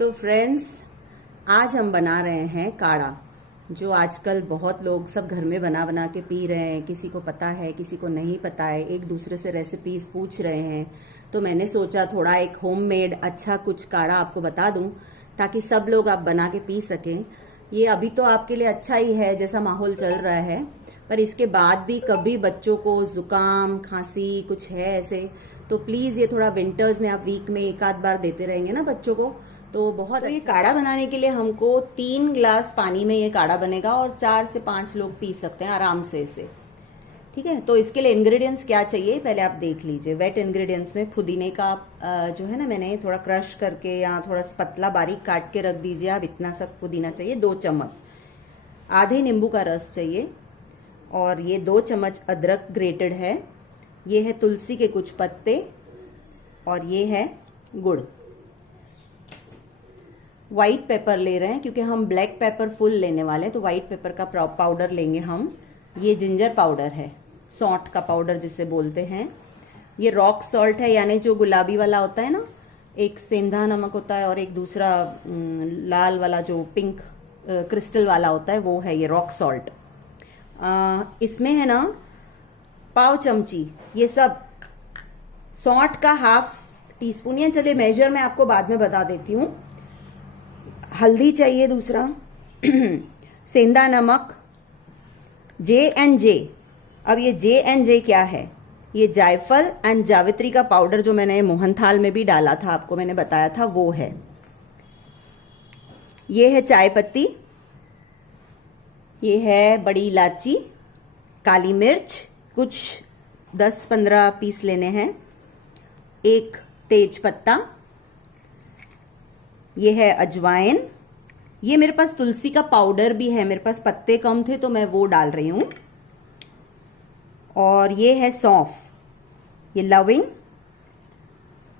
तो फ्रेंड्स, आज हम बना रहे हैं काढ़ा, जो आजकल बहुत लोग सब घर में बना बना के पी रहे हैं। किसी को पता है, किसी को नहीं पता है, एक दूसरे से रेसिपीज पूछ रहे हैं। तो मैंने सोचा थोड़ा एक होममेड अच्छा कुछ काढ़ा आपको बता दूं, ताकि सब लोग आप बना के पी सकें। ये अभी तो आपके लिए अच्छा ही है जैसा माहौल चल रहा है, पर इसके बाद भी कभी बच्चों को जुकाम खांसी कुछ है ऐसे, तो प्लीज़ ये थोड़ा विंटर्स में आप वीक में एक आध बार देते रहेंगे ना बच्चों को, तो बहुत अच्छा। ये काढ़ा बनाने के लिए हमको 3 ग्लास पानी में ये काढ़ा बनेगा और 4 से 5 लोग पी सकते हैं आराम से इसे। ठीक है, तो इसके लिए इंग्रेडिएंट्स क्या चाहिए पहले आप देख लीजिए। वेट इंग्रेडिएंट्स में पुदीने का जो है ना, मैंने थोड़ा क्रश करके या थोड़ा पतला बारीक काट के रख दीजिए आप। इतना सा पुदीना चाहिए, 2 चम्मच। आधे नींबू का रस चाहिए, और ये 2 चम्मच अदरक ग्रेटेड है। ये है तुलसी के कुछ पत्ते, और ये है गुड़। वाइट पेपर ले रहे हैं क्योंकि हम ब्लैक पेपर फुल लेने वाले हैं, तो वाइट पेपर का पाउडर लेंगे हम। ये जिंजर पाउडर है, सौंठ का पाउडर जिसे बोलते हैं। ये रॉक सॉल्ट है, यानी जो गुलाबी वाला होता है ना, एक सेंधा नमक होता है और एक दूसरा लाल वाला जो पिंक क्रिस्टल वाला होता है, वो है ये रॉक सॉल्ट। इसमें है ना पाव चमची ये सब। सौंठ का हाफ टीस्पून, या चलिए मेजर मैं आपको बाद में बता देती हूँ। हल्दी चाहिए दूसरा, सेंधा नमक, J&J। अब ये J&J क्या है? ये जायफल एंड जावित्री का पाउडर जो मैंने मोहनथाल में भी डाला था, आपको मैंने बताया था, वो है। ये है चाय पत्ती, ये है बड़ी इलायची, काली मिर्च कुछ 10-15 पीस लेने हैं, एक तेज पत्ता, ये है अजवाइन। ये मेरे पास तुलसी का पाउडर भी है, मेरे पास पत्ते कम थे तो मैं वो डाल रही हूं। और ये है सौंफ, ये लविंग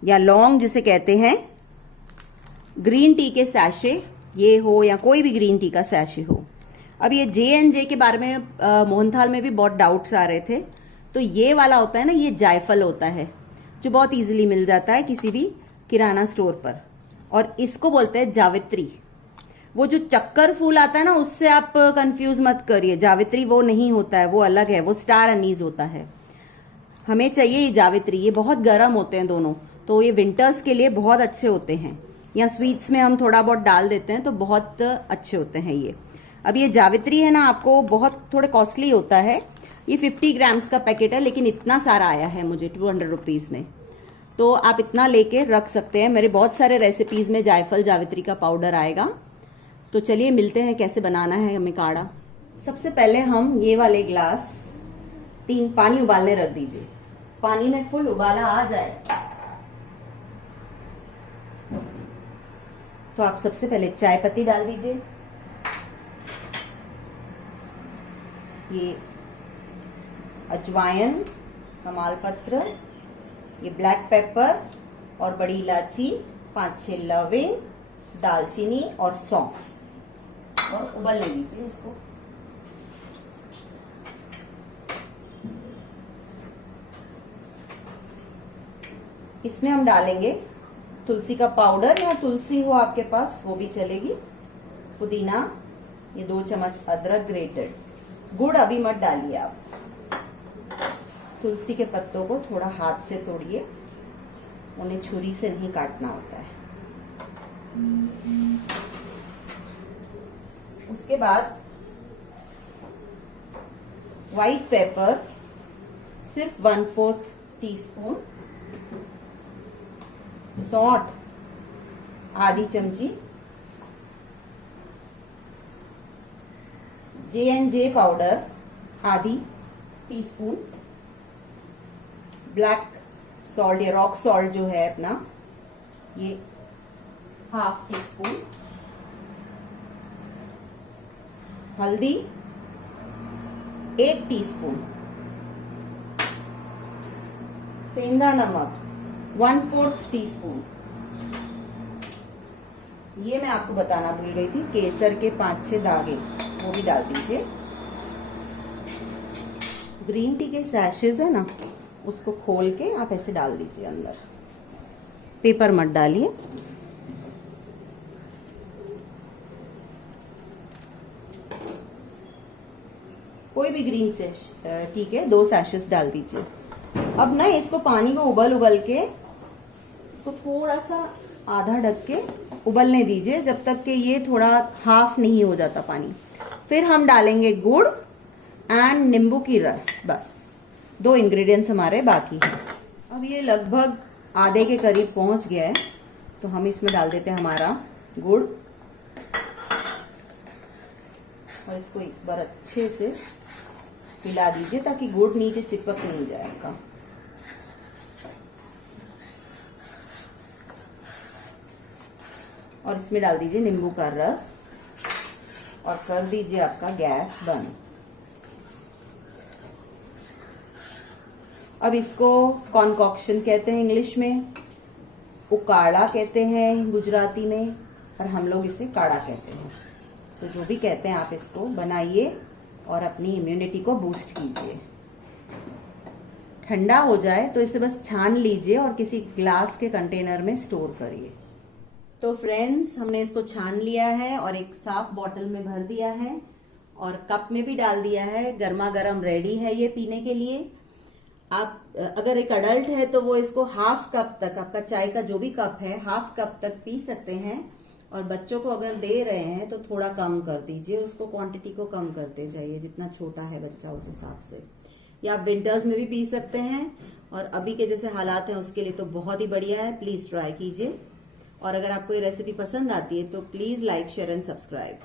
या लौंग जिसे कहते हैं। ग्रीन टी के सैशे ये हो, या कोई भी ग्रीन टी का सैशे हो। अब ये J&J के बारे में मोहनथाल में भी बहुत डाउट्स आ रहे थे। तो ये वाला होता है ना, ये जायफल होता है, जो बहुत इजीली मिल जाता है किसी भी किराना स्टोर पर, और इसको बोलते हैं जावित्री। वो जो चक्कर फूल आता है ना, उससे आप कंफ्यूज मत करिए, जावित्री वो नहीं होता है, वो अलग है, वो स्टार अनीज होता है। हमें चाहिए ये जावित्री। ये बहुत गर्म होते हैं दोनों, तो ये विंटर्स के लिए बहुत अच्छे होते हैं, या स्वीट्स में हम थोड़ा बहुत डाल देते हैं तो बहुत अच्छे होते हैं ये। अब ये जावित्री है ना, आपको बहुत थोड़े कॉस्टली होता है। ये 50 ग्राम्स का पैकेट है, लेकिन इतना सारा आया है मुझे 200 रुपीज़ में, तो आप इतना लेके रख सकते हैं। मेरे बहुत सारे रेसिपीज़ में जायफल जावित्री का पाउडर आएगा। तो चलिए मिलते हैं कैसे बनाना है हमें काढ़ा। सबसे पहले हम ये वाले ग्लास 3 पानी उबालने रख दीजिए। पानी में फुल उबाला आ जाए तो आप सबसे पहले चाय पत्ती डाल दीजिए, ये अजवाइन, कमालपत्र, ये ब्लैक पेपर और बड़ी इलायची, 5-6 लविंग, दालचीनी और सौंफ, और उबलने दीजिए इसको। इसमें हम डालेंगे तुलसी का पाउडर, या तुलसी हो आपके पास वो भी चलेगी, पुदीना, ये 2 चम्मच अदरक ग्रेटेड। गुड़ अभी मत डालिए आप। तुलसी के पत्तों को थोड़ा हाथ से तोड़िए, उन्हें छुरी से नहीं काटना होता है। उसके बाद व्हाइट पेपर सिर्फ 1/4 टीस्पून, सौंठ आधी चमची, J&J पाउडर आधी टीस्पून, ब्लैक सॉल्ट या रॉक सॉल्ट जो है अपना, ये हाफ टीस्पून, हल्दी 1 टीस्पून, सेंधा नमक 1/4 टीस्पून। ये मैं आपको बताना भूल गई थी, केसर के 5-6 दागे, वो भी डाल दीजिए। ग्रीन टी के सैशेज है ना, उसको खोल के आप ऐसे डाल दीजिए अंदर, पेपर मत डालिए। कोई भी ग्रीन से टी के 2 सैशेस डाल दीजिए। अब ना इसको पानी को उबल के इसको थोड़ा सा आधा ढक के उबलने दीजिए जब तक कि ये थोड़ा हाफ नहीं हो जाता पानी। फिर हम डालेंगे गुड़ एंड नींबू की रस। बस 2 इंग्रेडिएंट्स हमारे बाकी हैं। अब ये लगभग आधे के करीब पहुंच गया है, तो हम इसमें डाल देते हैं हमारा गुड़ और इसको एक बार अच्छे से मिला दीजिए ताकि गुड़ नीचे चिपक नहीं जाए आपका। और इसमें डाल दीजिए नींबू का रस और कर दीजिए आपका गैस बंद। अब इसको कॉन्कॉक्शन कहते हैं इंग्लिश में, उकाड़ा कहते हैं गुजराती में, और हम लोग इसे काढ़ा कहते हैं। तो जो भी कहते हैं आप इसको बनाइए और अपनी इम्यूनिटी को बूस्ट कीजिए। ठंडा हो जाए तो इसे बस छान लीजिए और किसी ग्लास के कंटेनर में स्टोर करिए। तो फ्रेंड्स, हमने इसको छान लिया है और एक साफ बॉटल में भर दिया है और कप में भी डाल दिया है। गर्मा गर्म रेडी है ये पीने के लिए। आप अगर एक अडल्ट है तो वो इसको हाफ कप तक, आपका चाय का जो भी कप है, हाफ कप तक पी सकते हैं। और बच्चों को अगर दे रहे हैं तो थोड़ा कम कर दीजिए, उसको क्वांटिटी को कम करते जाइए, जितना छोटा है बच्चा उस हिसाब से। या आप विंटर्स में भी पी सकते हैं, और अभी के जैसे हालात हैं उसके लिए तो बहुत ही बढ़िया है। प्लीज ट्राई कीजिए। और अगर आपको ये रेसिपी पसंद आती है तो please like, share and subscribe.